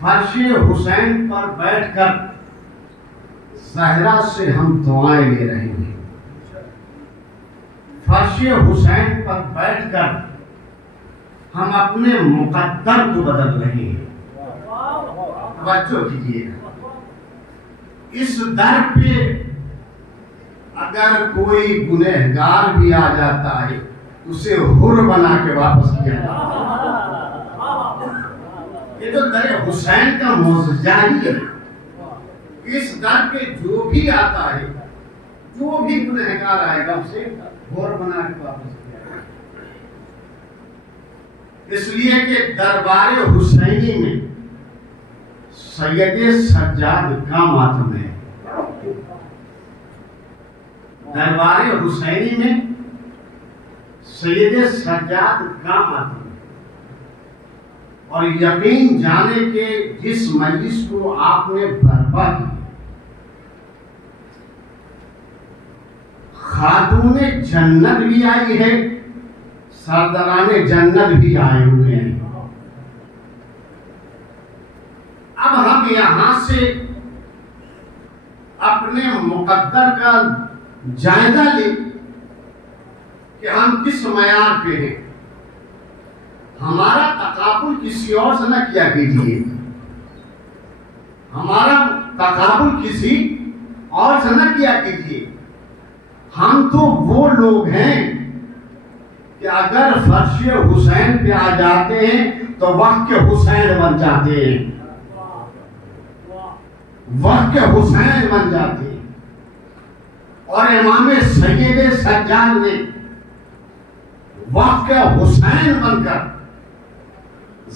فرش حسین پر بیٹھ کر زہرا سے ہم دعائیں لے رہے ہیں. فرش حسین پر بیٹھ کر ہم اپنے مقدر کو بدل رہے ہیں. توجہ کیجیے، اس در پہ اگر کوئی گنہگار بھی آ جاتا ہے اسے حر بنا کے واپس کیا جاتا ہے. یہ تو در حسین کا معجزہ ہی ہے. اس در پہ جو بھی آتا ہے، جو بھی گنہگار آئے گا اسے حر بنا کے واپس کیا جاتا ہے. اس لیے کہ دربار حسینی میں سید سجاد کا ماتم ہے. دربار حسینی میں سید سجاد کا ماتم ہے. اور یقین جانے کہ جس مجلس کو آپ نے برپا کی، خاتون جنت بھی آئی ہے، سرداران جنت بھی آئے ہوئے ہیں. اب ہم یہاں سے اپنے مقدر کا جائزہ لیں کہ ہم کس معیار پہ ہیں. ہمارا تقابل کسی اور سے نہ کیا کیجیے. ہمارا تقابل کسی اور سے نہ کیا کیجیے. ہم تو وہ لوگ ہیں کہ اگر فرش حسین پہ آ جاتے ہیں تو وقت کے حسین بن جاتے ہیں. وقت کے حسین بن جاتے ہیں. اور امام سید سجاد نے وقت کے حسین بن کر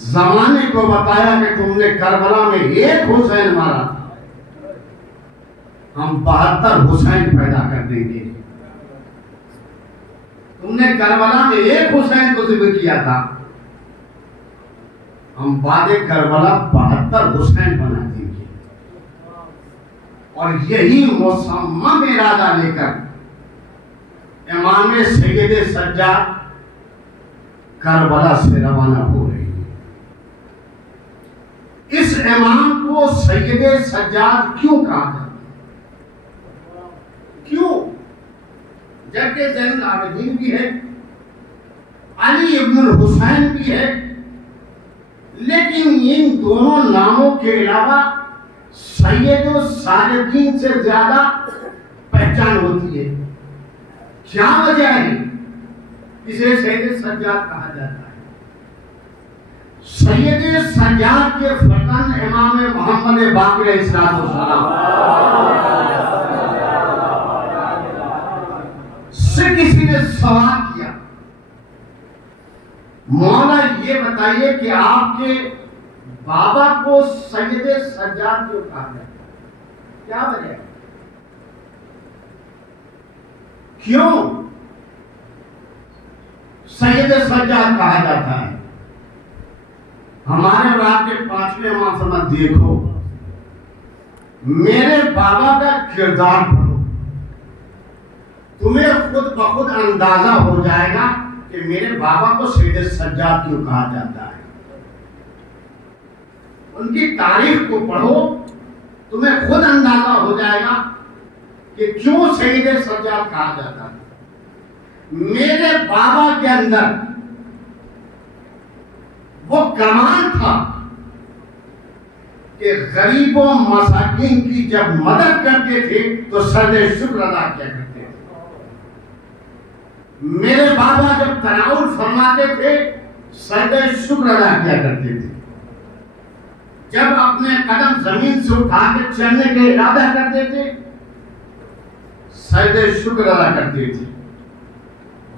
زمانے کو بتایا کہ تم نے کربلا میں ایک حسین مارا تھا، ہم 72 حسین پیدا کر دیں گے. تم نے کربلا میں ایک حسین کو ذبح کیا تھا، ہم بعد کربلا 72 حسین بنا دیں گے. اور یہی مصمم ارادہ لے کر امام سید سجاد کربلا سے روانہ ہو رہے ہیں. اس امام کو سید سجاد کیوں کہا جاتا ہے؟ کیوں؟ جبکہ زین العابدین بھی ہے، علی ابن الحسین بھی ہے، لیکن ان دونوں ناموں کے علاوہ سید الساجدین سے زیادہ پہچان ہوتی ہے. کیا وجہ ہے اسے سید سجاد کہا جاتا ہے؟ سید سجاد کے فرزند امام محمد باقر علیہ السلام سے کسی نے سوال کیا، مولا یہ بتائیے کہ آپ کے بابا کو سید سجاد کیوں کہا جاتا ہے؟ کیا وجہ ہے؟ کیوں سید سجاد کہا جاتا ہے؟ ہمارے اور آپ کے 5ویں امام فرماتے ہیں، دیکھو میرے بابا کا کردار پڑھو، تمہیں خود بخود اندازہ ہو جائے گا کہ میرے بابا کو سید سجاد کیوں کہا جاتا ہے. ان کی تاریخ کو پڑھو، تمہیں خود اندازہ ہو جائے گا کہ کیوں سید سجاد کہا جاتا ہے. میرے بابا کے اندر وہ کمال تھا کہ غریب و مساکین کی جب مدد کرتے تھے تو سجدہ شکر ادا کیا کرتے تھے. میرے بابا جب تناول فرماتے تھے سجدہ شکر ادا کیا کرتے تھے. جب اپنے قدم زمین سے اٹھا کے چلنے کے ارادہ کرتے تھے سجدہ شکر ادا کرتے تھے.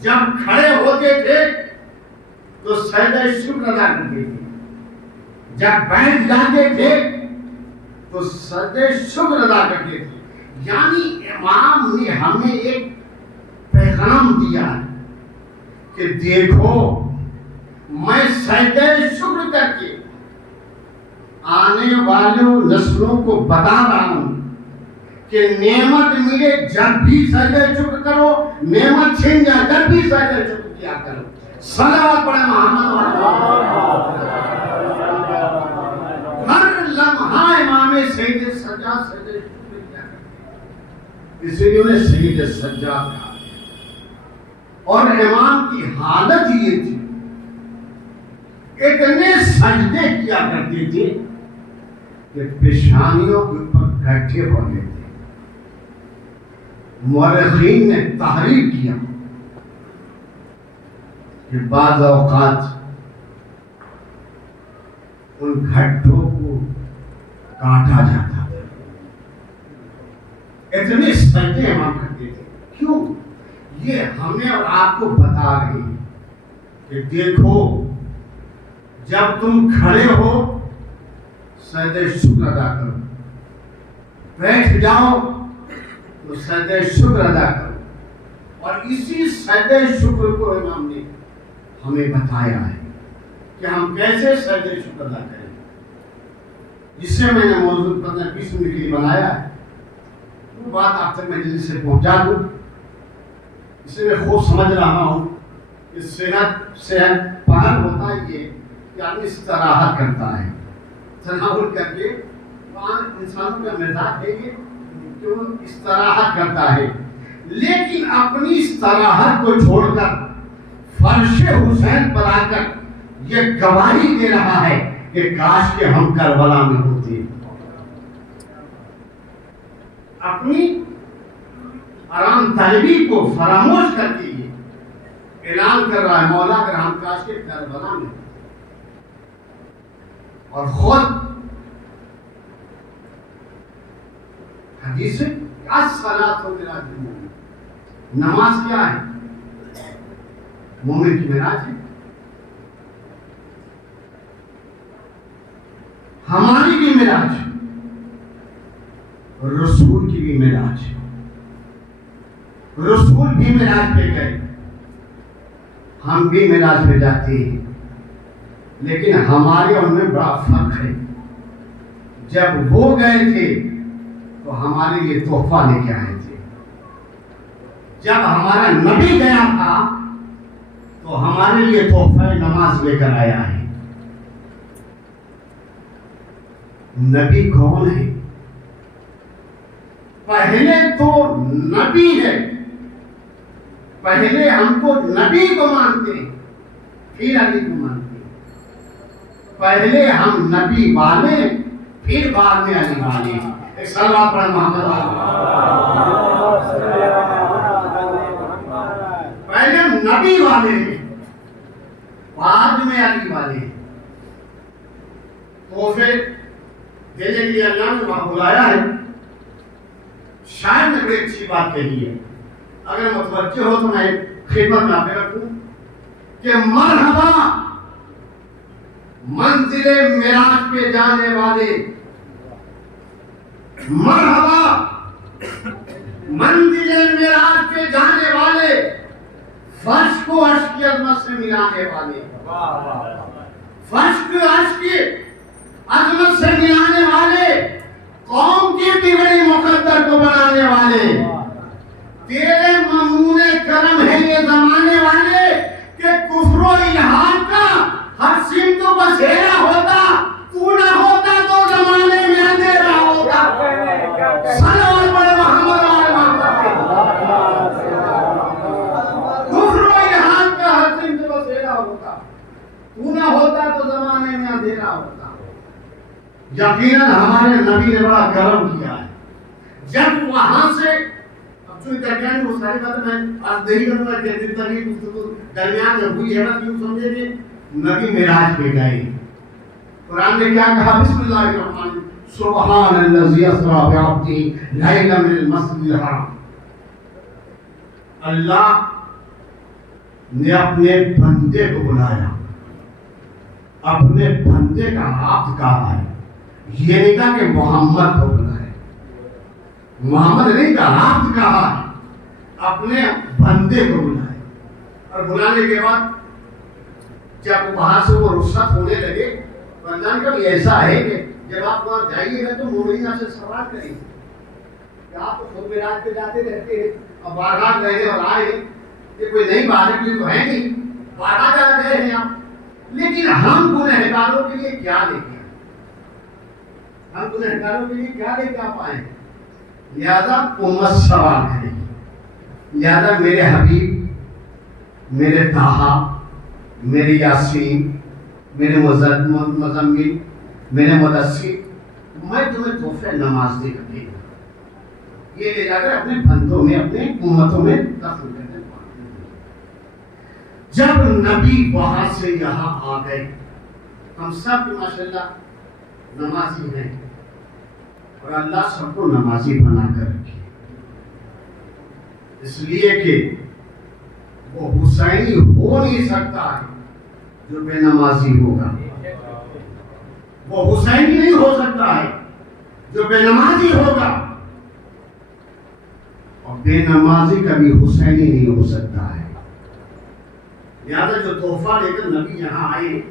جب کھڑے ہوتے تھے تو سجدہ شکر ادا کرتے تھے. جب بیٹھ جاتے تھے تو سجدہ شکر ادا کرتے تھے. یعنی امام نے ہمیں ایک پیغام دیا ہے کہ دیکھو میں سجدہ شکر کر کے آنے والوں نسلوں کو بتا رہا ہوں کہ نعمت ملے جب بھی سجدہ شکر کرو، نعمت چھن جائے جب بھی سجدہ شکر کیا کرو. صلوات پڑھے محمد ہر لمحہ امام سید سجاد سجدہ شکر کیا کرتے، اس لیے انہیں سید سجاد کہا. اور امام کی حالت یہ تھی، اتنے سجدے کیا کرتے تھے کہ پیشانیوں کے اوپر گٹھے ہونے تھے. مورخین نے تحریر کیا کہ بعض اوقات ان گھٹوں کو کاٹا جاتا تھا. اتنے سجدے امام کرتے تھے. کیوں؟ یہ ہمیں اور آپ کو بتا رہی ہے کہ دیکھو جب تم کھڑے ہو سجدہ شکر ادا کرو، بیٹھ جاؤ تو سجدہ شکر ادا کرو. اور اسی سجدہ شکر کو امام نے ہمیں بتایا ہے کہ ہم کیسے سجدہ شکر ادا کریں، جس سے میں نے موضوع 15-20 منٹ کے لیے بنایا ہے. وہ بات آپ تک میں جلدی سے پہنچا دوں. اسے میں خوب سمجھ رہا ہوں کہ صحت پہل ہوتا ہے یہ کہ آدمی استراحت کرتا ہے، تناول کر کے. انسانوں کا مزاج ہے یہ کہ وہ استراحت کرتا ہے، لیکن اپنی استراحت کو چھوڑ کر فرش حسین پر آ کر یہ گواہی دے رہا ہے کہ کاش کہ ہم کربلا میں ہوتے. اپنی آرام طلبی کو فراموش کر کے یہ اعلان کر رہا ہے مولا اگر ہم کاش کے کربلا میں. اور خود حدیث الصلاۃ معراج المومن، نماز کیا ہے؟ مومن کی معراج ہے. ہماری بھی معراج ہے، رسول کی بھی معراج ہے. رسول بھی معراج پہ گئے، ہم بھی معراج پہ جاتے ہیں، لیکن ہمارے اور میں بڑا فرق ہے. جب وہ گئے تھے تو ہمارے لیے تحفہ لے کے آئے تھے. جب ہمارا نبی گیا تھا تو ہمارے لیے تحفہ نماز لے کر آیا ہے. نبی کون ہے؟ پہلے تو نبی ہے، پہلے ہم کو نبی کو مانتے ہیں پھر علی کو مانتے ہیں. پہلے ہم نبی والے پھر بعد میں علی والے. ایک صلوات پڑھ محمد پہلے ہم نبی والے ہیں بعد میں علی والے ہیں. تحفے دینے کے لیے اللہ نے وہاں بلایا ہے. شاید نے بڑی اچھی بات کہی ہے، اگر متوجہ ہو تو میں خدمت میں آپ کے رکھوں کہ مرحبا منزل معراج پہ جانے والے، مرحبا منزل معراج پہ جانے والے، فرش کو عرش کی عظمت سے ملانے والے، فرش کو عرش کی عظمت سے ملانے والے، قوم کی بگڑی مقدر کو بنانے والے، تیرے ممنون کرم ہے یہ زمانے والے کہ کفر و الحاد کا ہر سمت کو بسیرا ہوتا، تو نہ ہوتا تو زمانے میں اندھیرا ہوتا. صلوات پڑھے محمد آل محمد. کفر و الحاد کا ہر سمت کو بسیرا ہوتا، تو نہ ہوتا تو زمانے میں اندھیرا ہوتا. یقیناً ہمارے نبی نے بڑا کرم کیا ہے. جب وہاں سے اب چونکہ درمیان میں وہ ساری باتیں میں آج دیری کروں گا کہ جتنی گفتگو درمیان میں ہوئی ہے نا کیوں سمجھے کہ نبی معراج پہ گئے. قرآن نے کیا کہا؟ بسم اللہ الرحمن الرحیم سبحان الذی اسری بعبدہ لیلا من المسجد الحرام. اللہ نے اپنے بندے کو بلایا، اپنے بندے کا عبد کہا ہے. یہ نہیں کہا کہ محمد کو بلائے، محمد نہیں کہا، عبد کہا ہے. اپنے بندے کو بلائے. اور بلانے کے بعد جب وہاں سے وہ رخصت ہونے لگے تو اللہ نے کہا ایسا ہے کہ جب آپ وہاں جائیے گا تو مومنین آپ سے سوال کریں گے کہ آپ تو خود معراج پہ جاتے رہتے ہیں، اب بارگاہ گئے اور آئے، یہ کوئی نئی بات ہے تو ہے نہیں، بارگاہ جا گئے ہیں آپ، لیکن ہم گنہگاروں کے لیے کیا لے کے آئے؟ ہم گنہگاروں کے لیے کیا لے کے آپ آئے؟ لہذا امت سوال کرے گی، لہذا میرے حبیب، میرے طہا، میرے یاسین، میرے مزمل، میرے مدثر، میں تمہیں تحفہ نماز دے کر دے گا، یہ لے جا کر اپنے بندوں میں، اپنے امتوں میں دفن کر دے۔ جب نبی وہاں سے یہاں آ گئے، ہم سب ماشاءاللہ نمازی ہیں اور اللہ سب کو نمازی بنا کر رکھے، اس لیے کہ وہ حسینی ہو نہیں سکتا ہے جو بے نمازی ہوگا، وہ حسینی نہیں ہو سکتا ہے جو بے نمازی ہوگا، اور بے نمازی کبھی حسینی نہیں ہو سکتا ہے۔ لہذا جو تحفہ لے کر نبی یہاں آئے،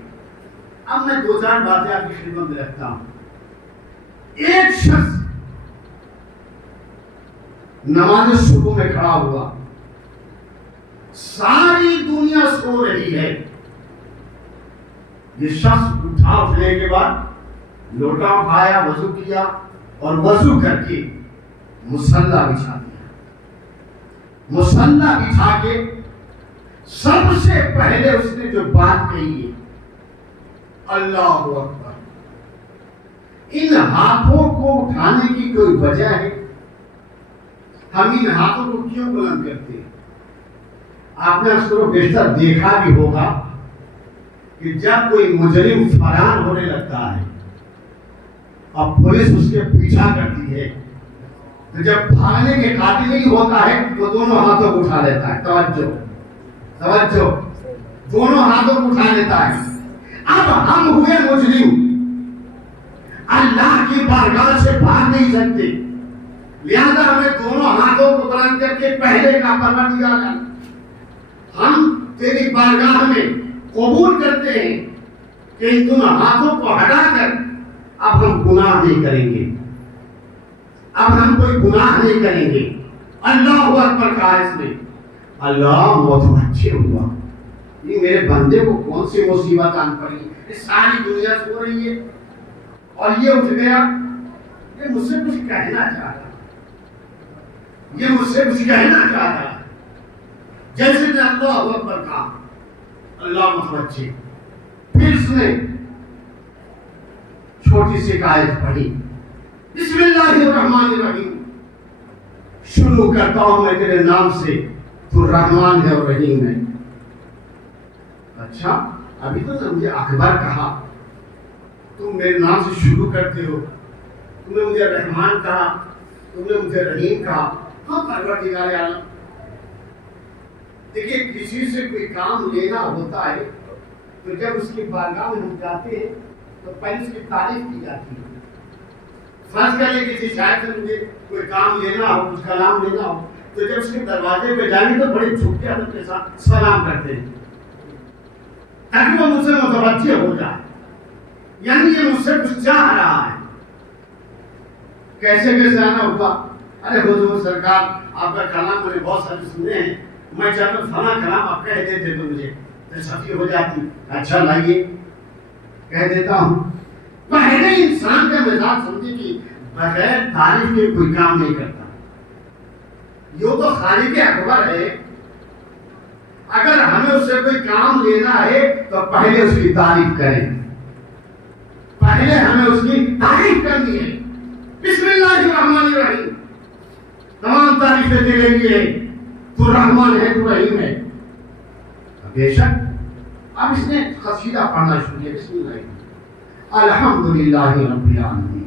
اب میں دو چار باتیں آپ کی خدمت میں رکھتا ہوں۔ ایک شخص نماز صبح میں کھڑا ہوا، ساری دنیا سو رہی ہے، یہ شخص اٹھنے کے بعد لوٹا اٹھایا، وضو کیا اور وضو کر کے مصلی بچھا دیا۔ مصلی بچھا کے سب سے پہلے اس نے جو بات کہی ہے، اللہ اکبر۔ ان ہاتھوں کو اٹھانے کی کوئی وجہ ہے؟ ہم ان ہاتھوں کو کیوں بلند کرتے ہیں؟ آپ نے اس کو بیشتر دیکھا بھی ہوگا کہ جب کوئی مجرم فرار ہونے لگتا ہے اور پولیس اس کے پیچھا کرتی ہے، تو جب بھاگنے کے قابل نہیں ہوتا ہے تو دونوں ہاتھوں کو اٹھا لیتا ہے۔ توجہ توجہ، دونوں ہاتھوں کو اٹھا لیتا ہے۔ اب ہم ہوئے مجرم، اللہ کی بارگاہ سے بھاگ نہیں سکتے، لہذا ہمیں دونوں ہاتھوں کو بلند کر کے پہلے کا پروردگار ہم تیری بارگاہ میں قبول کرتے ہیں کہ ان دونوں ہاتھوں کو ہٹا کر اب ہم گناہ نہیں کریں گے، اب ہم کوئی گناہ نہیں کریں گے۔ اللہ اکبر کہا اس نے، اللہ متوجہ ہوا، یہ میرے بندے کو کون سی مصیبت آن پڑی، یہ ساری دنیا سو رہی ہے اور یہ اٹھ گیا، یہ مجھ سے کچھ کہنا چاہتا، یہ مجھ سے کچھ کہنا چاہتا۔ جیسے کہ اللہ اکبر کہا، اللہ متوجہ، پھر اس نے چھوٹی سی آیت پڑھی، بسم اللہ الرحمن الرحیم، شروع کرتا ہوں میں تیرے نام سے، تو رحمان ہے اور رحیم ہے۔ اچھا، ابھی تو نے مجھے اکبر کہا، تم میرے نام سے شروع کرتے ہو، تم نے مجھے رحمان کہا، تم نے مجھے رحیم کہا۔ ہاں پروردگار عالم، دیکھیے کسی سے کوئی کام لینا ہوتا ہے تو جب اس کی بارگاہ میں ہم جاتے ہیں تو پہلے اس کی تعریف کی جاتی ہے۔ فرض کر لیں کسی شاعر سے مجھے کوئی کام لینا ہو، کچھ کلام لینا ہو، تو جب اس کے دروازے پہ جائیں تو بڑے جھک کے ادب کے ساتھ سلام کرتے ہیں تاکہ وہ مجھ سے متوجہ ہو جائے، یعنی یہ مجھ سے کچھ چاہ رہا ہے۔ کیسے کیسے آنا ہوگا، ارے حضور سرکار آپ کا کلام میں نے بہت سارے سنے ہیں، میں چاہتا ہوں فلاں کلام آپ کہہ دیتے تو مجھے دلچسپی ہو جاتی۔ اچھا لائیے کہہ دیتا ہوں۔ پہلے انسان کا مزاج سمجھے کہ بغیر تعریف کے کوئی کام نہیں کرتا، یہ تو خالق اکبر ہے، اگر ہمیں اس سے کوئی کام لینا ہے تو پہلے اس کی تعریف کریں، پہلے ہمیں اس کی تعریف کرنی ہے۔ بسم اللہ الرحمن الرحیم، تمام تعریفیں تیرے لیے، تو رحمان ہے، تو رحیم ہے۔ بے شک اب اس نے قصیدہ پڑھنا شروع کیا، بسم اللہ الحمدللہ رب العالمین،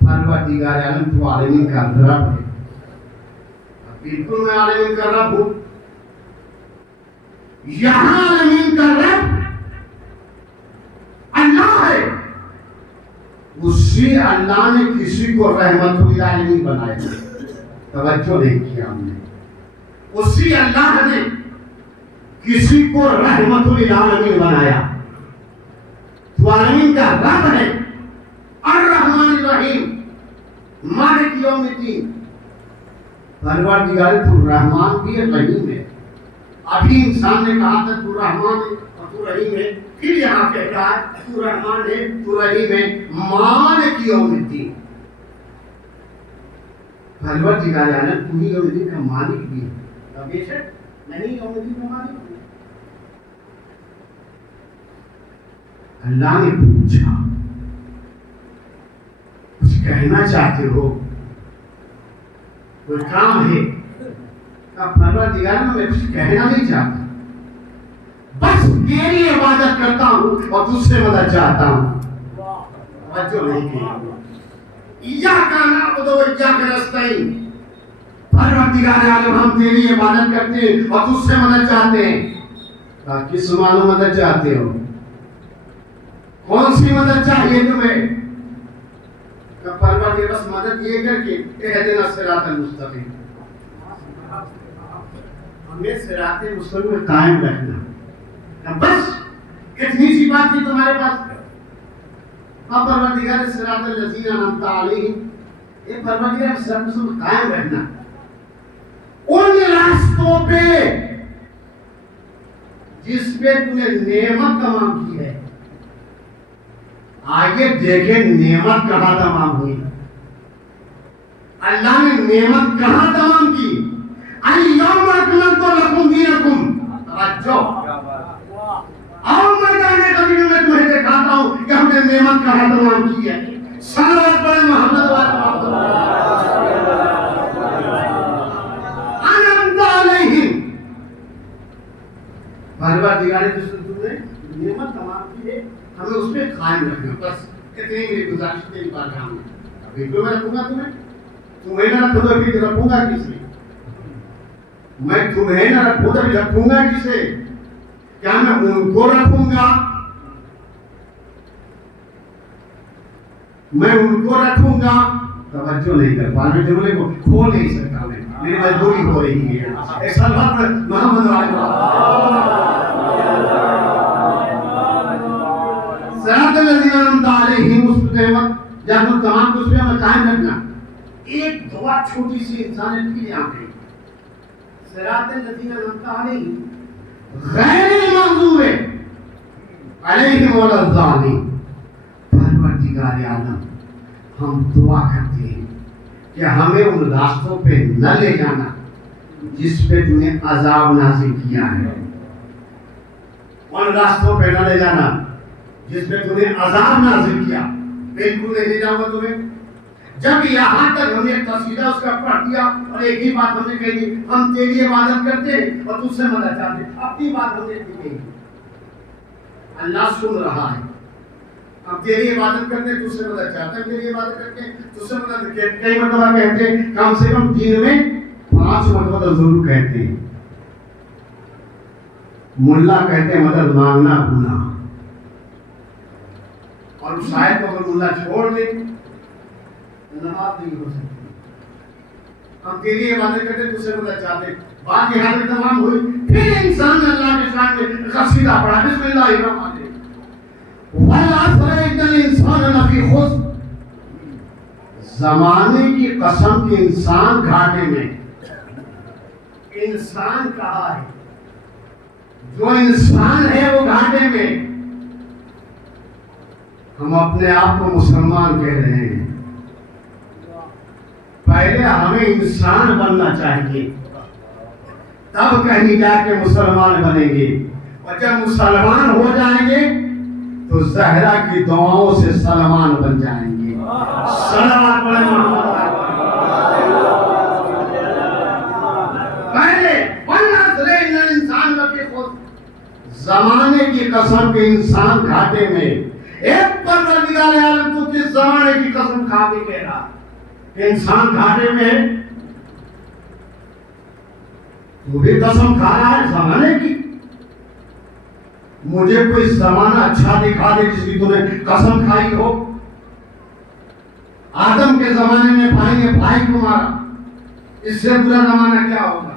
پروردگار عالم تو عالمین کا رب ہے۔ بالکل میں عالمین کا رب ہوں، یہاں عالمین کا رب اللہ ہے، اسی اللہ نے کسی کو رحمت للعالمین بنایا، توجہ نہیں کیا ہم نے، اسی اللہ نے کسی کو رحمت للعالمین بنایا، تو عالمین کا رب ہے، الرحمن الرحیم، مالک یوم الدین، پروردگار تو رحمان بھی ہے، رحیم ہے. ابھی انسان نے کہا تھا تو رحمان ہے اور تو رحیم ہے، پھر یہاں کہہ رہا ہے تو رحمان ہے تو رحیم ہے مالک یوم الدین. پروردگار عالم تو ہی یوم الدین کا مالک بھی ہے. بے شک نہیں یوم الدین کا مالک بھی. اللہ نے پوچھا کچھ کہنا چاہتے ہو، کوئی کام ہے؟ پروردگار میں کچھ کہنا نہیں چاہتا، بس تیری عبادت کرتا ہوں اور تجھ سے مدد چاہتا ہوں. توجہ نہیں کی. ایاک نعبد و ایاک نستعین. پروردگار عالم ہم تیری عبادت کرتے ہیں اور تجھ سے مدد چاہتے ہیں. کس معلوم مدد چاہتے ہو؟ کون سی مدد چاہیے تمہیں؟ پروردگار بس مدد یہ کر کے اہدنا الصراط المستقیم، ہمیں صراط مستقیم میں قائم رکھنا. بس اتنی سی بات تھی تمہارے پاس. اب پروردگار صراط الذین انعمت علیہم، یہ پروردگار صراط مستقیم قائم رکھنا ان راستوں پہ جس پہ تم نے نعمت تمام کی ہے. آگے دیکھیں نعمت کہاں تمام ہوئی. اللہ نے نعمت کہاں تمام کی؟ اليوم اکملت لکم دینکم. توجہ. اور میں جانے کبھی میں تمہیں دکھاتا ہوں کہ ہم نے نعمت کہاں تمام کی ہے. صلوات پڑھیں محمد وعلی محمد. انعمت علیہم. پروردگار جس نے تمہیں نعمت تمام کی ہے ہمیں اس پہ قائم رکھنا. بس اتنی میری گزارش تیری بارگاہ میں. ابھی تو میں رکھوں گا تمہیں نہ رکھوں گا پھر رکھوں گا کسے؟ میں تمہیں نہ رکھوں گا پھر رکھوں گا کسے؟ کیا میں ان کو رکھوں گا؟ میں ان کو رکھوں گا؟ توجہ نہیں کر پا رہے، جملے کو کھول نہیں سکتا میں، میری مجبوری ہو رہی ہے. ایسا بات محمد علیہ صراط الذین انعمت علیہم. اس نعمت جب تمام کو اس پہ ہمیں قائم رکھنا. ایک دعا چھوٹی سی انسان نے کی یہاں پہ. صراط الذین انعمت علیہم غیر المغضوب علیہم ولا الضالین. پروردگار عالم ہم دعا کرتے ہیں کہ ہمیں ان راستوں پہ نہ لے جانا جس پہ تم نے عذاب نازل کیا ہے. ان راستوں پہ نہ لے جانا جس پہ تم نے عذاب نازل کیا. بالکل نہیں لے جاؤں گا تمہیں. جب یہاں تک ہم نے قصیدہ اس کا پڑھ دیا اور ایک ہی بات ہم نے کہی تھی ہم تیری عبادت کرتے ہیں اور تجھ سے مدد چاہتے ہیں. اپنی بات ہم نے کہی. اللہ سن رہا ہے. ہم تیری عبادت کرتے ہیں تجھ سے مدد چاہتے ہیں. تیری عبادت کرتے ہیں تجھ سے مدد کئی مرتبہ کہتے ہیں، کم سے کم دن میں 5 مرتبہ ضرور کہتے ہیں. ملا کہتے ہیں مدد مانگنا گناہ، اور شاید کو اگر ملا چھوڑ دے نماز نہیں ہو سکتی. ہم تیری عبادت کرتے تجھ سے مدد چاہتے. بات یہاں تک تمام ہوئی. پھر انسان نے اللہ کے شان میں قصیدہ پڑھا. بسم اللہ الرحمن الرحیم. والعصر ان الانسان لفی خسر. زمانے کی قسم کہ انسان گھاٹے میں. انسان کہا ہے؟ جو انسان ہے وہ گھاٹے میں. ہم اپنے آپ کو مسلمان کہہ رہے ہیں. پہلے ہمیں انسان بننا چاہیے، تب کہیں جا کے مسلمان بنیں گے. اور جب مسلمان ہو جائیں گے تو زہرا کی دعاؤں سے سلمان بن جائیں گے. صلوات پڑھیں محمد. پہلے والعصر ان الانسان لفی خسر. زمانے کی قسم کہ انسان گھاٹے میں. ایک پروردگار عالم تو کس زمانے کی قسم کھا کے کہہ رہا کہ انسان گھاٹے میں ہے؟ تو بھی قسم کھا رہا ہے زمانے کی. مجھے کوئی زمانہ اچھا دکھا دے جس کی تم نے قسم کھائی ہو. آدم کے زمانے میں بھائی نے بھائی کو مارا. اس سے برا زمانہ کیا ہوگا؟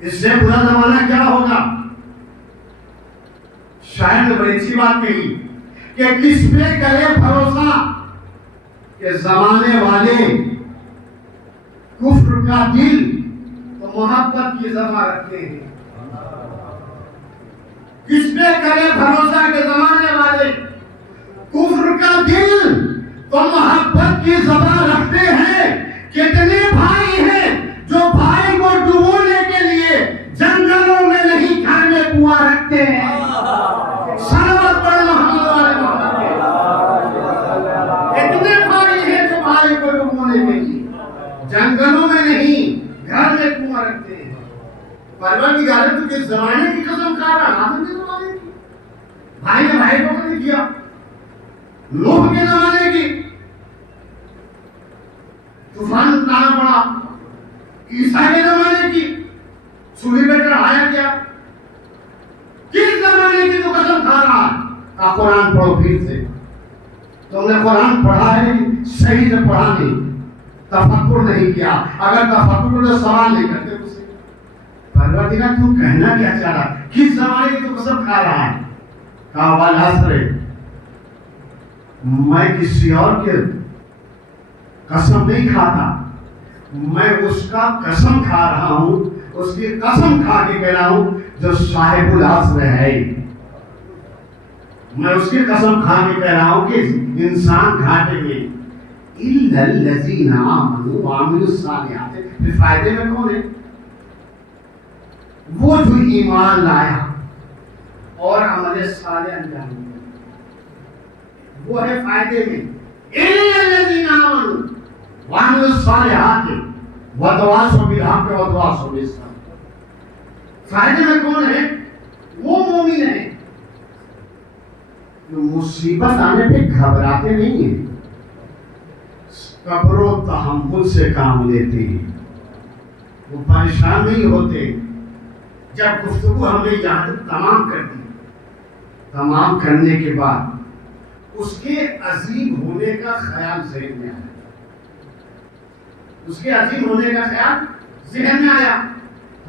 اس سے برا زمانہ کیا ہوگا؟ شاید نے بڑی اچھی بات کہی کہ کس پہ کرے بھروسہ کہ زمانے والے کفر کا دل تو محبت کی زبان رکھتے ہیں. کس پہ کرے بھروسہ کے زمانے والے؟ کفر کا دل تو محبت کی زبان رکھتے ہیں. کتنے بھائی ہیں جو بھائی کو ڈبونے کے لیے جنگلوں میں نہیں گھر میں کنواں رکھتے ہیں. سلوات پڑھ محمد والے محمد. اتنے بھائی ہیں جو بھائی کو ڈبونے کے لیے جنگلوں میں نہیں گھر میں کنواں رکھتے ہیں. پروردگار تو کس زمانے کی قسم کھا رہا؟ آدم کے زمانے کی. بھائی نے بھائی کو نہیں کیا. نوح کے زمانے کی طوفان اتارنا پڑا. عیسیٰ کے زمانے کی سولی پہ چڑھایا گیا. کس زمانے کی تو قسم کھا رہا ہے؟ قرآن پڑھو پھر سے. تم نے قرآن پڑھا ہے صحیح سے پڑھا نہیں, تفکر نہیں کیا. اگر تفکر تو سوال نہیں کرتے اس سے. پروردگار تو کہنا کیا چاہ رہا؟ کس زمانے کی تو قسم کھا رہا ہے؟ کہا والعصر, میں کسی اور کے قسم نہیں کھاتا, میں اس کا قسم کھا رہا ہوں. اس کی قسم کھا کے کہہ رہا ہوں جو صاحب العصر ہے. میں اس کی قسم کھا کے کہہ رہا ہوں کہ انسان گھاٹے میں الا الذین آمنوا وعملوا الصالحات. پھر فائدے میں کون ہے؟ وہ جو ایمان لایا اور عمل صالح انجام دیا, وہ ہے فائدے میں. الا الذین آمنوا وعملوا الصالحات وتواصوا بالحق وتواصوا بالصبر. فائدے میں کون ہے؟ وہ مومن ہے جو مصیبت آنے پہ گھبراتے نہیں ہیں, صبر و تحمل سے کام لیتے ہیں. وہ پریشان نہیں ہوتے. جب گفتگو ہم نے یہاں تک تمام کر دی, تمام کرنے کے بعد اس کے عظیم ہونے کا خیال ذہن میں آیا. اس کے عظیم ہونے کا خیال ذہن میں آیا.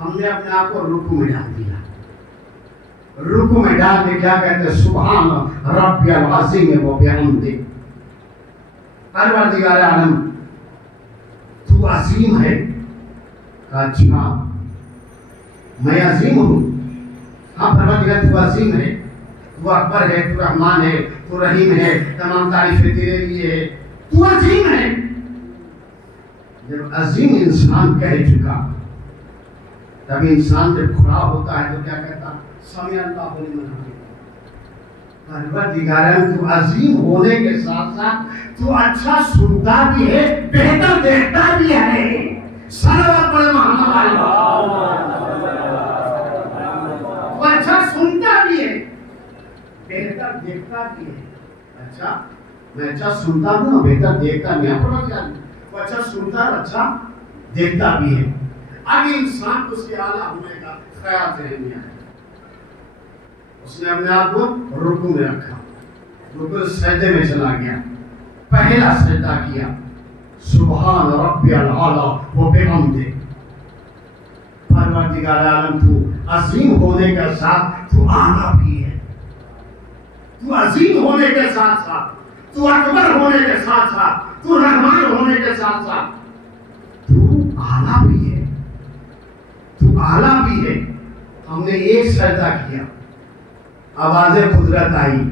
ہم نے اپنے آپ کو رکوع میں ڈال دیا. رکوع میں ڈال کے کیا کہتے ہیں؟ سبحان ربی العظیم و بحمدہ. پروردگار عالم تو عظیم ہے. اچھا میں عظیم ہوں. ہاں پروردگار تو عظیم ہے, تو اکبر ہے, تو رحمان ہے, تو رحیم ہے, تمام تعریفیں تیرے لیے ہے, تو عظیم ہے. جب عظیم انسان کہہ چکا تب انسان جب کھڑا ہوتا ہے تو کیا کہتا؟ سمع اللہ لمن حمدہ. پروردگار تو عظیم ہونے کے ساتھ ساتھ تو اچھا سنتا بھی ہے, بہتر دیکھتا بھی ہے. صلوات پڑھے محمد علیہ. تو اچھا سنتا بھی ہے, بہتر دیکھتا بھی ہے. اچھا میں اچھا سنتا ہوں نا, بہتر دیکھتا بھی ہے. پروردگار وہ اچھا سنتا اور اچھا دیکھتا بھی ہے. اب انسان کو اس کے اعلیٰ ہونے کا خیال ذہن میں آیا. اس نے اپنے آپ کو رکوع میں رکھا, رکوع سجدے میں چلا گیا. پہلا سجدہ کیا سبحان ربی الاعلی و بحمدہ. پروردگار عالم تو عظیم ہونے کے ساتھ تو اعلیٰ بھی ہے. تو عظیم ہونے کے ساتھ ساتھ, تو اکبر ہونے کے ساتھ ساتھ, تو رحمان ہونے کے ساتھ ساتھ تو اعلیٰ بھی ہے, تو اعلیٰ بھی ہے. ہم نے ایک سجدہ کیا, آواز قدرت آئی.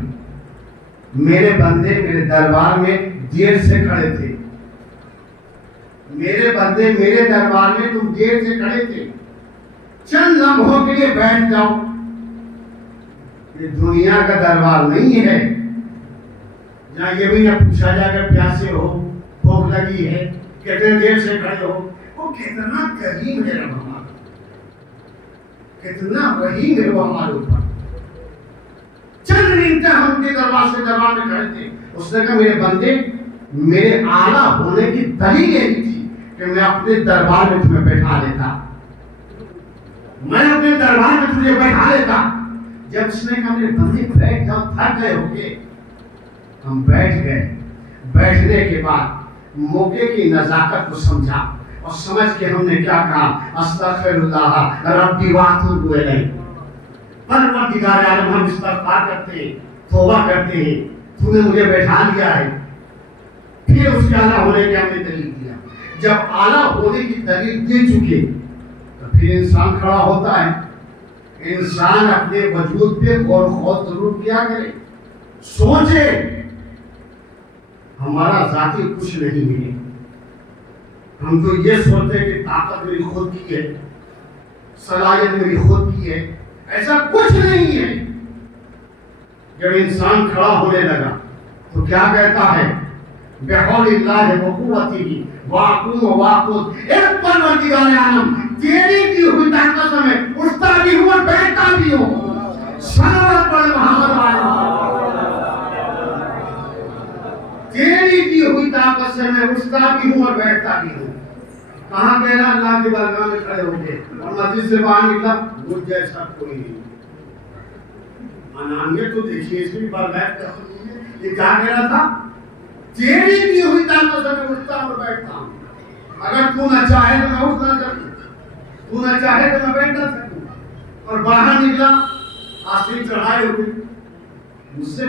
میرے بندے میرے دربار میں دیر سے کھڑے تھے. میرے بندے میرے دربار میں تم دیر سے کھڑے تھے. چند لمحوں کے لیے بیٹھ جاؤ. یہ دنیا کا دربار نہیں ہے جہاں یہ بھی نہ پوچھا جائے کہ پیاسے ہو, بھوک لگی ہے, کتنے دیر سے کھڑے ہو. وہ کتنا کریم ہے رب ہمارا, کتنا رحیم ہے وہ ہمارے اوپر. چند منٹ ہم کے دربار سے دربار میں کھڑے تھے. اس نے کہا میرے بندے میرے اعلیٰ ہونے کی دلیل یہ تھی کہ میں اپنے دربار میں تمہیں بیٹھا لیتا, میں اپنے دربار میں تجھے بیٹھا لیتا. جب اس نے کہا میرے بندے بیٹھ جاؤ, تھک گئے ہو گے. ہم بیٹھ گئے. بیٹھنے کے بعد موقع کی نزاکت کو سمجھا اور سمجھ کے ہم نے کیا کہا؟ استغفر اللہ ربی واتوب الیہ. پروردگار عالم ہم استغفار کرتے ہیں, توبہ کرتے ہیں, تو نے مجھے بیٹھا لیا ہے. پھر اس کے اعلیٰ ہونے کے ہم نے دلیل دیا. جب اعلیٰ ہونے کی دلیل دے چکے تو پھر انسان کھڑا ہوتا ہے. انسان اپنے وجود پہ غور و خوض ضرور کیا کرے, سوچے ہمارا ذاتی کچھ نہیں ہے. ہم تو یہ سوچتے کہ طاقت میری خود کی ہے, صلاحیت میری خود کی ہے. ایسا کچھ نہیں ہے. جب انسان کھڑا ہونے لگا تو کیا کہتا ہے؟ بحول اللہ و قوتہ واقوم واقود. ایک پروردگار عالم تیری دی ہوئی طاقت میں اٹھتا بھی ہوں اور بیٹھتا بھی ہوں. صلوات پڑھ محمد والے. تیری دی ہوئی طاقت سے میں اٹھتا بھی ہوں اور بیٹھتا بھی ہوں. کہاں کہہ رہا؟ اللہ کی بارگاہ میں کھڑے ہو کے, اور مسجد سے باہر نکلا مجھ جیسا کوئی نہیں. انانیت تو دیکھیے اس کی بغیر یہ کیا کہہ رہا تھا؟ تیری دی ہوئی طاقت سے میں اٹھتا ہوں اور بیٹھتا ہوں. اگر تو نہ چاہے تو میں اٹھ نہ سکوں, تو نہ چاہے تو میں بیٹھ نہ سکوں. اور باہر نکلا, آسری چڑھائی ہوئی. مجھ سے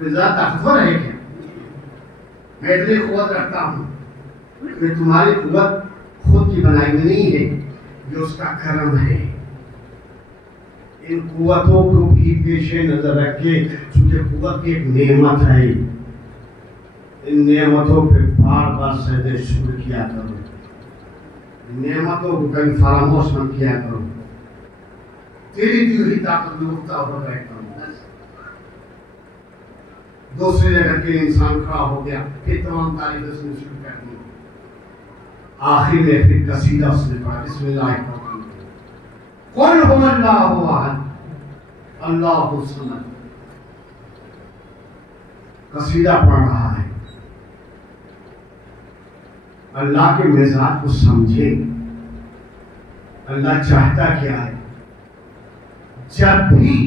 زیادہ طاقتور ہے کیا؟ میں اتنی قوت رکھتا ہوں. میں تمہاری قوت خود کی بنائی میں نہیں ہے, یہ اس کا کرم ہے. ان قوتوں کو بھی پیش نظر رکھے, چونکہ قوت ایک نعمت ہے. ان نعمتوں پہ بار بار سجدہ شکر کیا کرو. نعمتوں کو کبھی فراموش مت کیا کرو. تیری دی ہوئی طاقت میں اٹھتا ہوا بیٹھتا ہوں. دوسری جگہ کے انسان کھڑا ہو گیا, پھر تمام تعریف اس نے شروع کر دی. آخر میں پھر قصیدہ اس نے پڑھا, بسم اللہ الرحمن الرحیم. قل هو اللہ احد اللہ الصمد. قصیدہ پڑھ رہا ہے. اللہ کے مزاج کو سمجھے. اللہ چاہتا کیا ہے؟ جب بھی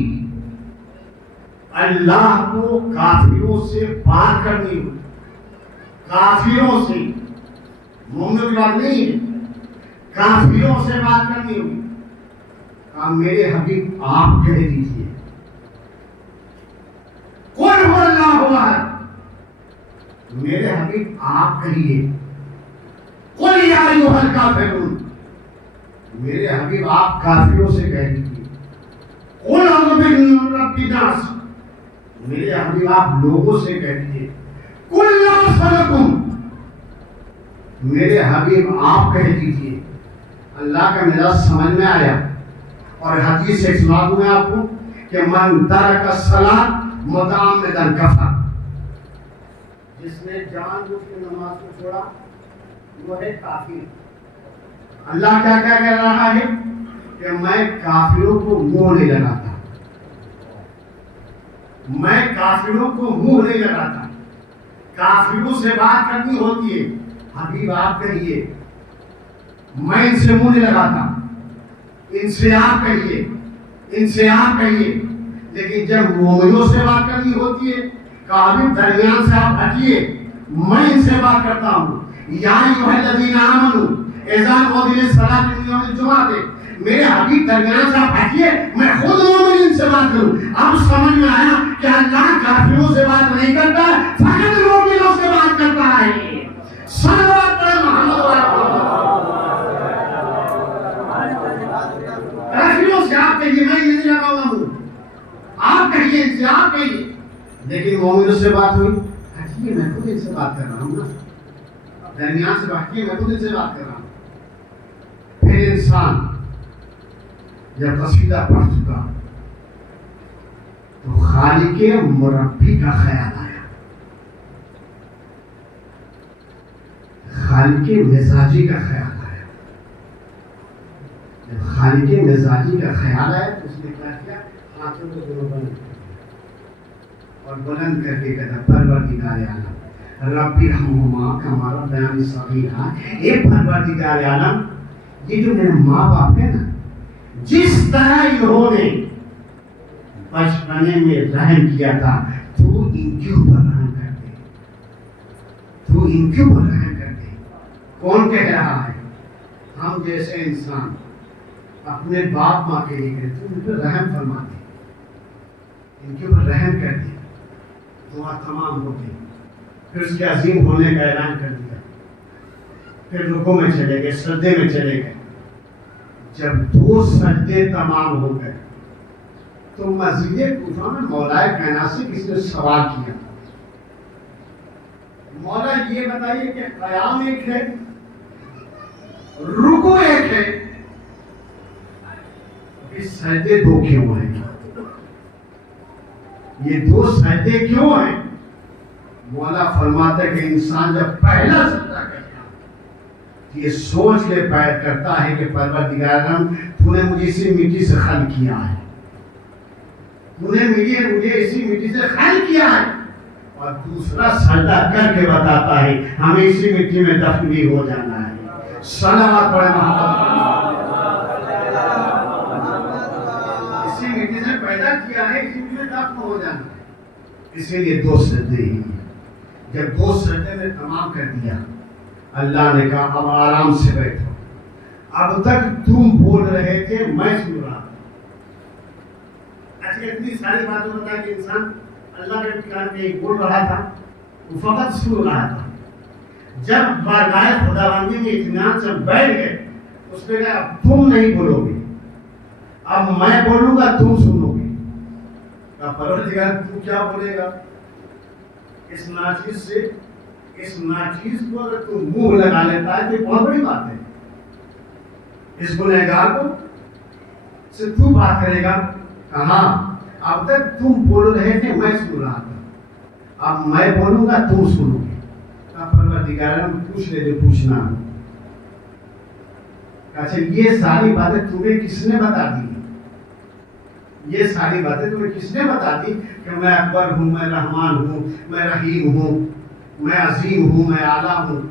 اللہ کو کافروں سے بات کرنی ہو, کافروں سے, مومنوں کی بات نہیں ہے, کافروں سے بات کرنی ہوگی, میرے حبیب آپ کہہ دیجیے قل هو اللہ احد. میرے حبیب آپ کہیے قل یا ایھا الکافرون. میرے حبیب آپ کافروں سے کہہ دیجیے قل اعوذ برب الناس. میرے حبیب آپ لوگوں سے کہہ دیجیے قل لا اسألکم. میرے حبیب آپ کہہ دیجیے. اللہ کا مزاج سمجھ میں آیا. اور حدیث سے سنا دوں میں آپ کو کہ من ترک الصلاۃ متعمدا کفر. جس نے جان بوجھ کے نماز کو چھوڑا وہ ہے کافر. اللہ کیا کیا کہہ رہا ہے کہ میں کافروں کو منہ نہیں لگاتا, میں کافروں کو منہ نہیں لگاتا. کافروں سے بات کرنی ہوتی ہے, حبیب آپ کہیے میں ان سے منہ نہیں لگاتا, ان سے آپ کہیے, ان سے آپ کہیے. لیکن جب مومنوں سے بات کرنی ہوتی ہے کافر درمیان سے آپ ہٹیے, میں ان سے بات کرتا ہوں. یا ایھا الذین آمنوا اذا نودی للصلاۃ من یوم الجمعہ. میرے حبیب درمیان سے آپ ہٹیے, میں خود مومنین سے بات کروں. اب سمجھ میں آیا کہ اللہ کافروں سے بات نہیں کرتا, فقط مومنوں سے بات کرتا ہے. صلوات پڑھ محمد والے. کافروں سے آپ کہیے میں یہ نہیں لگاؤں گا منہ, آپ کہیے ان سے آپ کہیے. لیکن مومنوں سے بات ہوئی, ہٹیے میں خود ان سے بات کر رہا ہوں نا, درمیان سے ہٹیے میں خود ان سے بات کر رہا ہوں. پھر انسان جب قصیدہ پڑھ چکا تو خالق مربی کا خیال آیا, خالق مزاجی کا خیال آیا. جب خالق مزاجی کا خیال آیا تو اس نے کیا کیا, ہاتھوں کو دونوں بند اور بلند کر کے کہا پروردگار عالم ربی ارحمہما کما ربیانی صغیرا. اے پروردگار عالم, یہ جو میرے ماں باپ ہے نا, جس طرح انہوں نے بچپنے میں رحم کیا تھا تو ان کے اوپر رحم کر دے, تو ان کے اوپر رحم کر دے. کون کہہ رہا ہے؟ ہم جیسے انسان اپنے باپ ماں کے لیے کہتے ہیں ان پر رحم فرما دے, ان کے اوپر رحم کر دے. دعا تمام ہو گئی. پھر اس کے عظیم ہونے کا اعلان کر دیا. پھر رکوع میں چلے گئے، سجدے میں چلے گئے. جب 2 سجدے تمام ہو گئے تو مسجد کوفہ میں مولا کائنات سے کسی نے سوال کیا، مولا یہ بتائیے کہ قیام ایک ہے، رکوع ایک ہے، سجدے 2 کیوں ہیں؟ یہ 2 سجدے کیوں ہیں؟ مولا فرماتا ہے کہ انسان جب پہلا سجدہ کرتا ہے یہ سوچ لے پیر کرتا ہے کہ پروردگارم تو نے مجھے اسی مٹی سے خلق کیا ہے، تو نے مجھے اسی مٹی سے خلق کیا ہے، اور دوسرا سجدہ کر کے بتاتا ہے ہمیں اسی مٹی میں دفن بھی ہو جانا ہے. صلوات پڑھیں محمد. اسی مٹی سے پیدا کیا ہے، اسی مٹی میں دفن ہو جانا ہے. اسی لیے 2 سجدے ہی. جب 2 سجدے میں تمام کر دیا اللہ نے کہا اب آرام سے بیٹھو، اب تک تم بول رہے تھے میں سن رہا تھا. اچھا اتنی ساری باتیں بتا کہ انسان اللہ کے ٹھکانے پہ ایک بول رہا تھا، وہ فقط سن رہا تھا. جب بارگاہ خداوندی میں اطمینان سے بیٹھ گئے اس نے کہا اب تم نہیں بولو گے، اب میں بولوں گا تم سنو گے. کہا پروردگار تو کیا بولے گا؟ اس ناچیز کو اگر تو منہ لگا لیتا ہے تو بہت بڑی بات ہے. اس گنہگار کو سے تو بات کرے گا. کہاں اب تک تم بول رہے تھے میں سن رہا تھا، اب میں بولوں گا تم سنو گے. کہا پروردگار پوچھ لے جو پوچھنا. اچھا یہ ساری باتیں تمہیں کس نے بتا دی؟ یہ ساری باتیں تمہیں کس نے بتا دی کہ میں اکبر ہوں، میں رحمان ہوں، میں رحیم ہوں، میں عظیم ہوں، میں اعلیٰ ہوں؟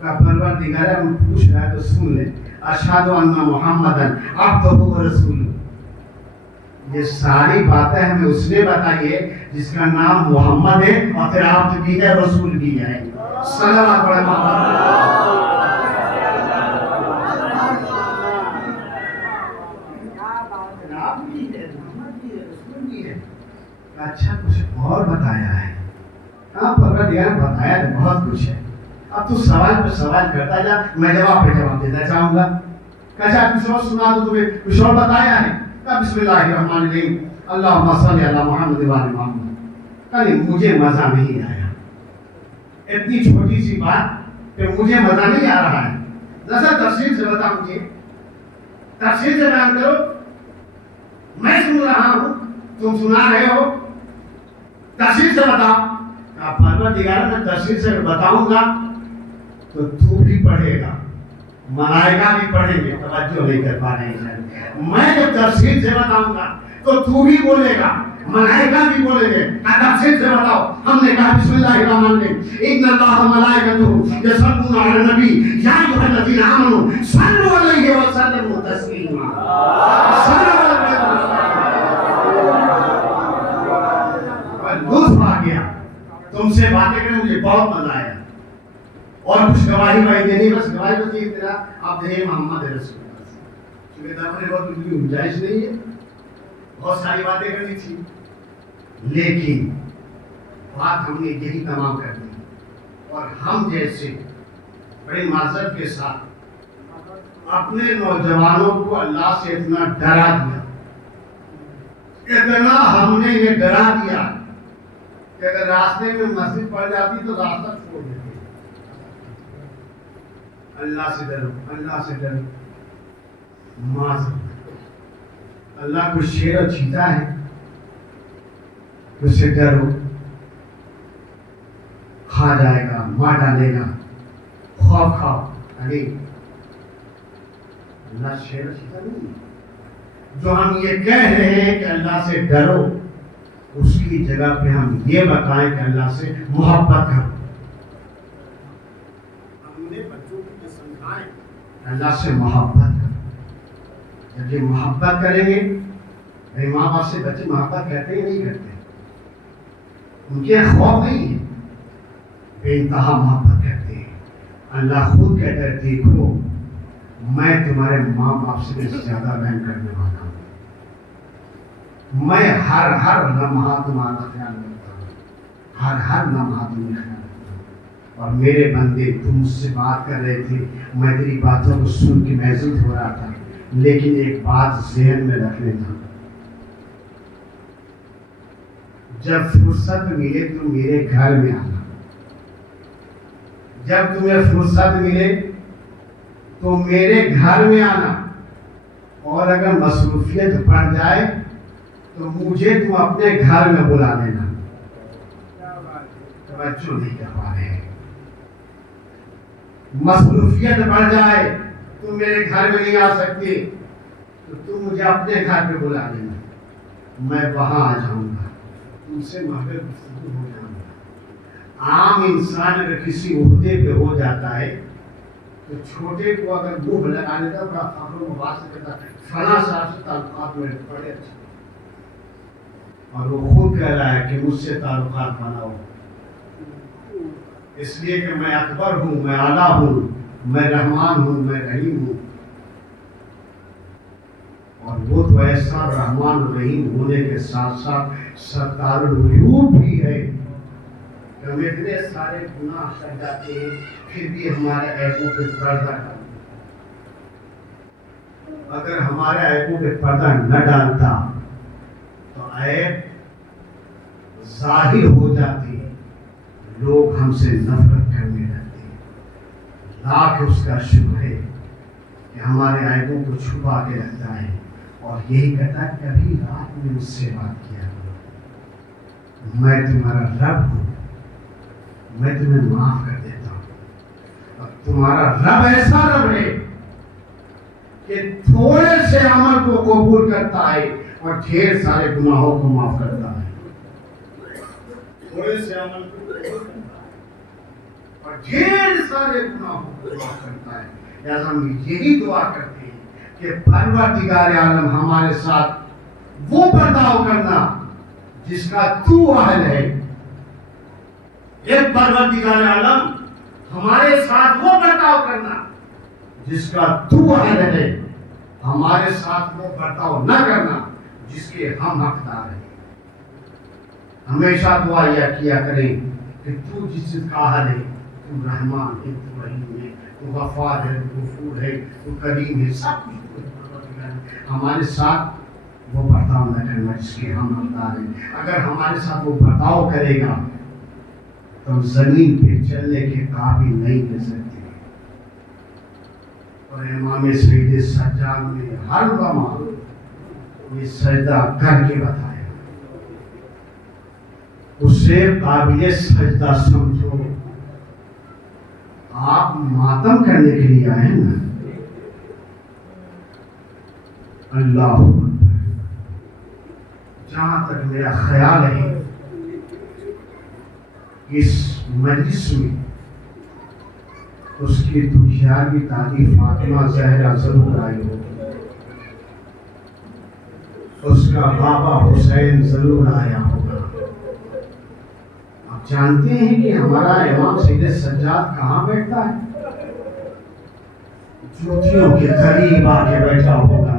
کہا پروردگار ہم پوچھ رہا ہے تو سن لے. اشہد ان محمدً عبدہ و رسولہ. یہ ساری باتیں ہمیں اس نے بتائی ہے جس کا نام محمد ہے اور پھر عبد بھی ہے، رسول بھی ہے. صلوات پڑھیں محمد. اچھا کچھ اور بتایا ہے؟ ہاں پروردگار بتایا تو بہت کچھ ہے، اب تو سوال پہ سوال کرتا جا، میں جواب پہ جواب دینا چاہوں گا. اچھا کچھ اور سنا دو تمہیں، کچھ اور بتایا ہے؟ بسم اللہ الرحمن الرحیم اللہم صلی علی محمد و آل محمد. کہیں مجھے مزہ نہیں آیا، اتنی چھوٹی سی بات کہ مجھے مزہ نہیں آ رہا ہے. ذرا تفصیل سے بتا، مجھے تفصیل سے بیان کرو. میں سن رہا ہوں تم سنا رہے ہو، تفصیل سے بتاؤ. پروردگار میں تفصیل سے بتاؤں گا تو تو بھی پڑھے گا، ملائکہ بھی پڑھیں گے. توجہ نہیں کر پا رہے ہیں. میں جب تفصیل سے بتاؤں گا تو تو بھی بولے گا، ملائکہ بھی بولیں گے. تفصیل سے بتاؤ. ہم نے کہا بسم اللہ الرحمن الرحیم ان اللہ ملائکتہ یصلون علی النبی یا ایھا الذین آمنوا صلوا علیہ وسلموا تسلیما. لطف آ گیا تم سے باتیں کرنے، مجھے بہت مزہ آیا. اور کچھ گواہی بھائی دینی، بس گواہی بس یہ تیرا آپ دے محمد رسول اللہ. کیونکہ دفنے بہت کچھ بھی گنجائش نہیں ہے، بہت ساری باتیں کرنی تھی، لیکن بات ہم نے یہی تمام کر دی. اور ہم جیسے بڑی معذرت کے ساتھ اپنے نوجوانوں کو اللہ سے اتنا ڈرا دیا، اتنا ہم نے یہ ڈرا دیا کہ اگر راستے میں مسجد پڑ جاتی تو راستہ چھوڑ دیتے. اللہ سے ڈرو، اللہ سے ڈرو. اللہ کو شیر اور چیتا ہے، اس سے ڈرو. کھا جائے گا، مار ڈالے گا، خوف کھاؤ. ارے اللہ شیر اور چیتا نہیں. جو ہم یہ کہہ رہے ہیں کہ اللہ سے ڈرو، اس کی جگہ پہ ہم یہ بتائیں کہ اللہ سے محبت کرو. ہم نے بچوں کو سمجھائیں اللہ سے محبت کرو. جب یہ محبت کریں گے، ماں باپ سے بچے محبت کرتے ہیں نہیں کرتے؟ ان کے خوف نہیں ہے، بے انتہا محبت کرتے ہیں. اللہ خود کہتا ہے دیکھو میں تمہارے ماں باپ سے بھی زیادہ رحم کرنے والا ہوں. میں ہر لمحہ تمہارا خیال رکھتا ہوں، ہر لمحہ تمہیں خیال رکھتا ہوں. اور میرے بندے تم مجھ سے بات کر رہے تھے، میں تیری باتوں کو سن کے محظوظ ہو رہا تھا، لیکن ایک بات ذہن میں رکھ لینا، جب فرصت ملے تو میرے گھر میں آنا، جب تمہیں فرصت ملے تو میرے گھر میں آنا، اور اگر مصروفیت بڑھ جائے تو مجھے تم اپنے گھر میں بلا لینا۔ توجہ نہیں کر پا رہے ہیں، مصروفیت بڑھ جائے تم میرے گھر میں نہیں آ سکتے تو تم مجھے اپنے گھر پہ بلا لینا، میں وہاں آ جاؤں گا، تم سے محبت گفتگو ہو جاؤں گا۔ عام انسان اگر کسی عہدے پہ ہو جاتا ہے تو چھوٹے کو اگر منہ لگا لیتا بڑا فخر و مباحثہ کرتا فلاں صاحب سے تعلقات میرے بڑے اچھے، اور وہ خود کہہ رہا ہے کہ مجھ سے تعلقات بناؤ، اس لیے کہ میں اکبر ہوں، میں اعلیٰ ہوں، میں رحمان ہوں، میں رحیم ہوں۔ اور وہ تو ایسا رحمان و رحیم ہونے کے ساتھ ساتھ ستار العیوب بھی ہے کہ ہم اتنے سارے گناہ کر جاتے ہیں پھر بھی ہمارے عیبوں پہ پردہ ڈالتا۔ اگر ہمارے عیبوں پہ پردہ نہ ڈالتا تو عیب ظاہر ہو جاتے، لوگ ہم سے نفرت کرنے لگتے۔ لاکھ اس کا شکر ہے کہ ہمارے عیبوں کو چھپا کے رکھتا ہے، اور یہی کہتا ہے کبھی رات میں مجھ سے بات کیا کرو، میں تمہارا رب ہوں، میں تمہیں معاف کر دیتا ہوں۔ اور تمہارا رب ایسا رب ہے کہ تھوڑے سے عمل کو قبول کرتا ہے اور ڈھیر سارے گناہوں کو معاف کرتا ہے۔ تھوڑے سے عمل کو قبول کرتا ہے اور ڈھیر سارے گناہوں کو معاف کرتا ہے۔ لہذا ہم یہی دعا کرتے ہیں کہ پروردگار عالم ہمارے ساتھ وہ برتاؤ کرنا جس کا تو اہل ہے۔ ایک پروردگار عالم ہمارے ساتھ وہ برتاؤ کرنا جس کا تو اہل ہے، ہمارے ساتھ وہ برتاؤ نہ کرنا جس کے ہم حقدار ہیں۔ ہمیشہ دعا یہ کیا کریں کہ تو جس کا اہل ہے، تو رحمان ہے، تو رحیم ہے، تو غفار ہے، تو غفور ہے، تو کریم ہے، سب کچھ ہمارے ساتھ وہ برتاؤ نہ کرنا جس کے ہم حقدار ہیں۔ اگر ہمارے ساتھ وہ برتاؤ کرے گا تو ہم زمین پہ چلنے کے قابل نہیں رہ سکتے۔ اور امام سید سجاد نے ہر لمحہ یہ سجدہ کر کے بتایا، اسے قابل سجدہ سمجھو۔ آپ ماتم کرنے کے لیے آئے نا، اللہ اکبر۔ جہاں تک میرا خیال ہے اس مجلس میں اس کی دنیاوی دادی فاطمہ زہرا ضرور آئی ہوگی، اس کا بابا حسین ضرور آیا ہوگا۔ آپ جانتے ہیں کہ ہمارا امام سید سجاد کہاں بیٹھتا ہے؟ جوتیوں کے قریب آ کے بیٹھا ہوگا،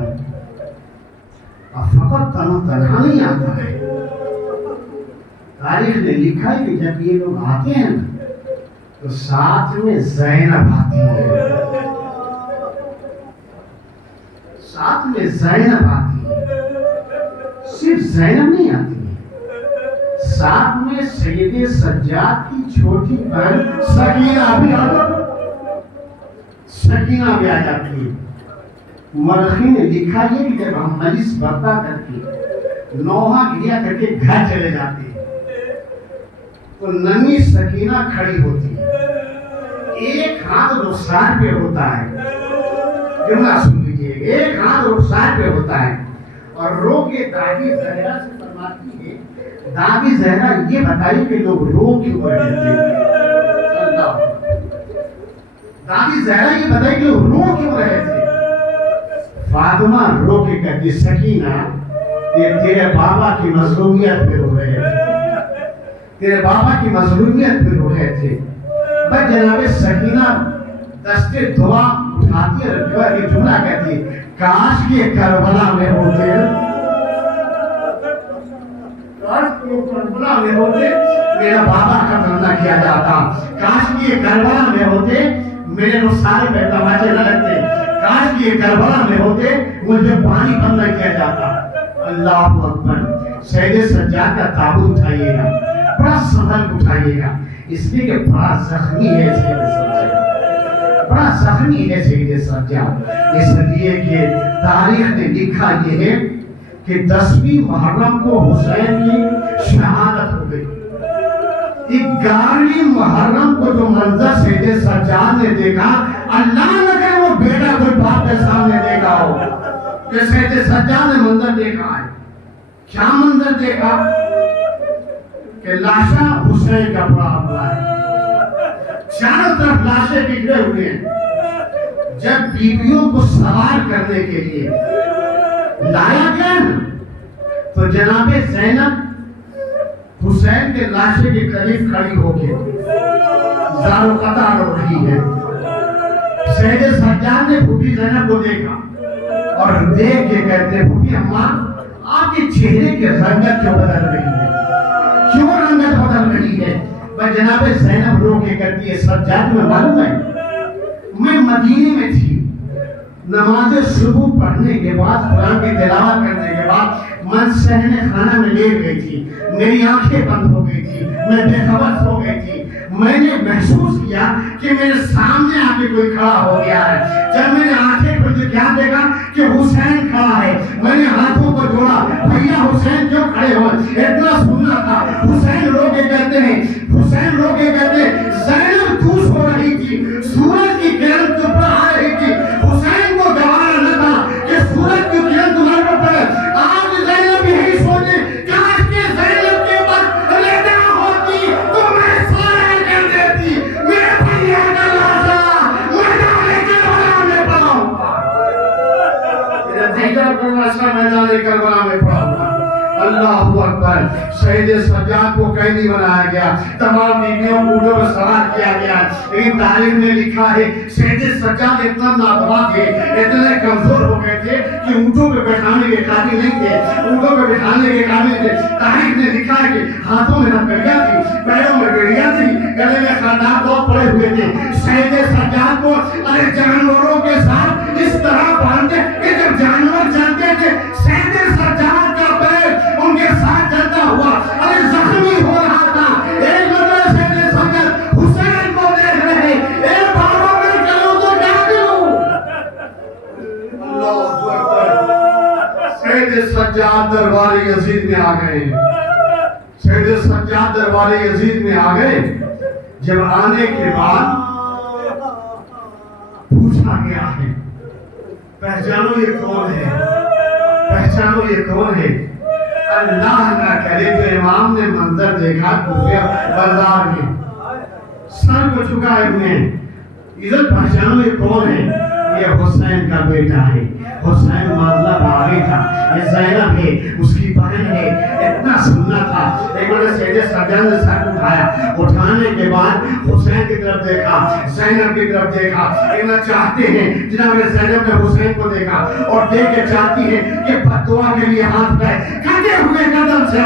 اور فقط تنہا نہیں آتا ہے۔ تاریخ نے لکھا ہے کہ جب یہ لوگ آتے ہیں تو ساتھ میں زینب آتی ہے، ساتھ میں زینب آتی ہے، صرف زینب نہیں آتی ہے، ساتھ میں سید سجاد کی چھوٹی بہن سکینہ بھی آ جاتی ہے۔ مرخی نے لکھا یہ کہ جب ہم مجلس برپا کر کے نوحہ گریا کر کے گھر چلے جاتے ہیں تو ننھی سکینہ کھڑی ہوتی ہے، ایک ہاتھ رخسار پہ ہوتا ہے، جملہ سن لیجیے، ایک ہاتھ رخسار پہ ہوتا ہے، اور رو کے دادی زہرا سے فرماتی ہے، دادی زہرا یہ بتائیے کہ لوگ رو کیوں رہے تھے؟ دادی زہرا یہ بتائیے کہ لوگ رو کیوں رہے تھے؟ فاطمہ رو کے کہتی سکینہ یہ تیرے بابا کی مظلومیت پہ رو رہے تھے، تیرے بابا کی مظلومیت پہ رو رہے تھے۔ بس جناب سکینہ دستے دعا اٹھاتی اور یہ جملہ کہتی کاش یہ کربلا میں ہوتے، کاش یہ کربلا میں ہوتے میرا بابا قتل نہ کیا جاتا، کاش کہ یہ کربلا میں ہوتے میرے رخسارے پہ تماچے نہ لگتے، کاش کہ یہ کربلا میں ہوتے مجھے پانی بند نہ کیا جاتا۔ اللہ اکبر۔ سید سجاد کا تابوت اٹھائیے گا، بڑا سنبھل اٹھائیے گا، اس لیے کہ بڑا زخمی ہے سید سجاد، بڑا زخمی ہے سید سجاد، اس لیے کہ تاریخ نے لکھا یہ ہے کہ 10ویں محرم کو حسین کی شہادت ہو گئی۔ 11ویں محرم کو جو منظر سید سجاد نے دیکھا، اللہ نہ کرے وہ بیٹا کوئی باپ کے سامنے دیکھا ہو کہ سید سجاد نے منظر دیکھا ہے۔ کیا منظر دیکھا کہ لاشا حسین کا پڑا ہوا ہے، چاروں طرف لاشیں بکھرے ہوئے ہیں۔ جب بیویوں کو سوار کرنے کے لیے لایا گیا تو جناب زینب حسین کے لاشے کے قریب کھڑی ہو کے زار و قطار ہو رہی ہے۔ سید سجاد نے پھوپھی زینب کو دیکھا اور دیکھ کے کہتے ہیں پھوپھی اماں آپ کے چہرے کی رنگت کیوں بدل رہی ہے، کیوں رنگت بدل رہی ہے؟ میں جناب زینب رو کے کہتی ہے سجاد میں معلوم ہے میں مدینے میں تھی، نماز صبح پڑھنے کے بعد قرآن کی تلاوت کرنے کے بعد من صحن خانہ میں لیٹ گئی تھی، میری آنکھیں بند ہو گئی تھی، میں بے خبر ہو گئی تھی، میں نے محسوس کیا کہ میرے سامنے آ کے کوئی کھڑا ہو گیا ہے۔ جب میں نے آنکھیں کھول کیا دیکھا کہ حسین کھڑا ہے، میں نے ہاتھوں کو جوڑا، بھیا حسین کیوں کھڑے ہو؟ اتنا سننا تھا۔ حسین رو کے کہتے ہیں، حسین رو کے کہتے ہیں زینب تو سو رہی تھی، سورج کی کرن تم پر آ رہی تھی، حسین کو گوارا نہ تھا کہ سورج کی کرن تمہارے پر پڑے۔ آج زینب یہی سوچے کاش کہ زینب کے پاس رضا ہوتی تو میں سارے کر دیتی، میرے بھیا کا لاشا میدان کربلا میں پڑا ہوا، میرے بھیا کا لاشا میدان کربلا میں پڑا ہوا۔ اللہ اکبر۔ شہید سجاد کو قیدی بنایا گیا، تمام بیویوں کو اونٹوں پر سوار کیا گیا، لیکن تاریخ میں لکھا ہے شہید سجاد اتنا نادوا تھے، اتنے کمزور ہو گئے تھے کہ اونٹوں پہ بیٹھانے کے قابل نہیں تھے، اونٹوں پہ بیٹھانے کے قابل تھے۔ تاریخ نے لکھا ہے کہ ہاتھوں میں ہتھکڑیاں تھی، پیروں میں بیڑیاں تھی، گلے میں خاندان بہت پڑے ہوئے تھے۔ شہید سجاد کو ارے جانوروں کے ساتھ اس طرح باندھتے کہ جب جانور چلتے تھے شہید سجاد کا پیر ان کے ساتھ چلتا ہوا ارے زخمی ہو رہا تھا۔ ایک مرتبہ سید سجاد حسین کو دیکھ رہے، اے بابا میں کروں تو کیا کروں؟ اللہ اکبر۔ سید سجاد دربار یزید میں آ گئے، سید سجاد دربار یزید میں آ گئے۔ جب آنے کے بعد پوچھا گیا ہے پہچانو یہ کون ہے، پہچانو یہ کون ہے؟ اللہ نہ کرے تو امام نے منظر دیکھا کوفہ بازار میں، سر کو جھکائے ہوئے ہیں، ادھر پہچانو یہ کون ہے؟ یہ حسین کا بیٹا ہے، حسین معاملہ باغی تھا، یہ زینب ہے اس کی بہن ہے، اتنا سننا تھا۔ ایک بار سید سجاد نے سر اٹھایا، اٹھانے کے بعد حسین کی طرف دیکھا، زینب کی طرف دیکھا، کہنا چاہتے ہیں جناب زینب نے حسین کو دیکھا اور دیکھ کے چاہتی ہے کہ بددعا کے لیے ہاتھ اٹھائے، کھڑے ہوئے قدم سے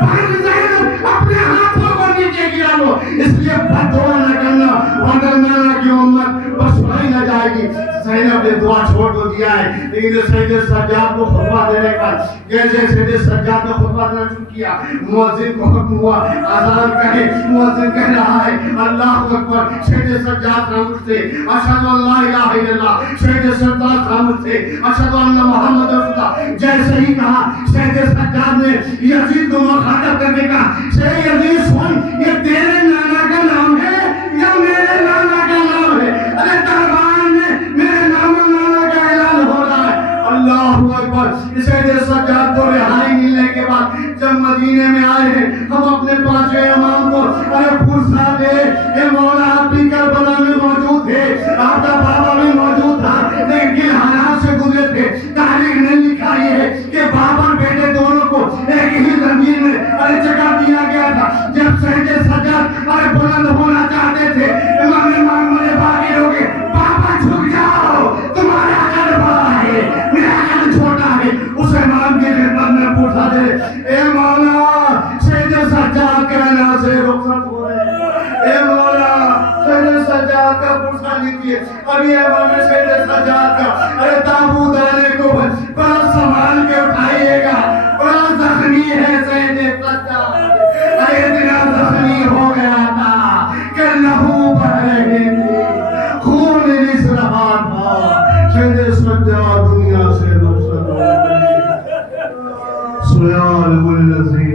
بھائی زینب اپنے ہاتھوں کو نیچے گرا لو، اس لیے بددعا نہ کرنا ورنہ کی امت بسائی نہ جائے گی۔ زینب نے دعا چھوڑ تو دیا ہے، لیکن سید سجاد کو خطبہ دینے کا جیسے سید سجاد نے خطبہ دینا شروع کیا، مؤذن کو حکم ہوا اذان کہے، مؤذن کہہ رہا ہے اللہ اکبر، سید سجاد خاموش تھے، اشہد ان لا الہ الا اللہ، سید سجاد خاموش تھے، اشہد ان محمد رسول اللہ۔ جیسے ہی کہا سید سجاد نے یزید کو مخاطب کرنے کا، سے یزید سن یہ تیرے نانا کا نام ہے یا میرے نانا کا نام ہے؟ ارے دربار میں میرے نام و نانا کا اعلان ہو رہا ہے۔ اللہ اکبر۔ سید سجاد کو رہائی ملنے کے بعد جب مدینے میں آئے ہیں، ہم اپنے پانچویں امام کو ارے فرصہ دے، یہ مولا آپ بھی کربلا میں موجود تھے، آپ کا بابا بھی موجود تھا، لیکن کن حالات سے گزرے تھے۔ تاریخ نے لکھا یہ ہے کہ بابا بیٹے دونوں کو ایک ہی زمین میں ارے جگہ دیا گیا تھا۔ جب سید سجاد ارے بلند ہونا چاہتے تھے، امام معمر باقی ہو گئے، بابا جھک جاؤ، تمہارا قد بڑا ہے میرا قد چھوٹا ہے۔ اس امام کی خدمت میں پوچھا دے، اے مولا سید سجاد کہنے امام سید سجاد کا ارے تابوت آنے کو بڑا سنبھال کے اٹھائیے گا، بڑا زخمی ہے سید سجاد، ارے اتنا زخمی ہو گیا تھا کہ لہو بہ رہے تھے، خون رس رہا تھا، سید سجاد دنیا سے رخصت ہو گئے۔ سیال الذین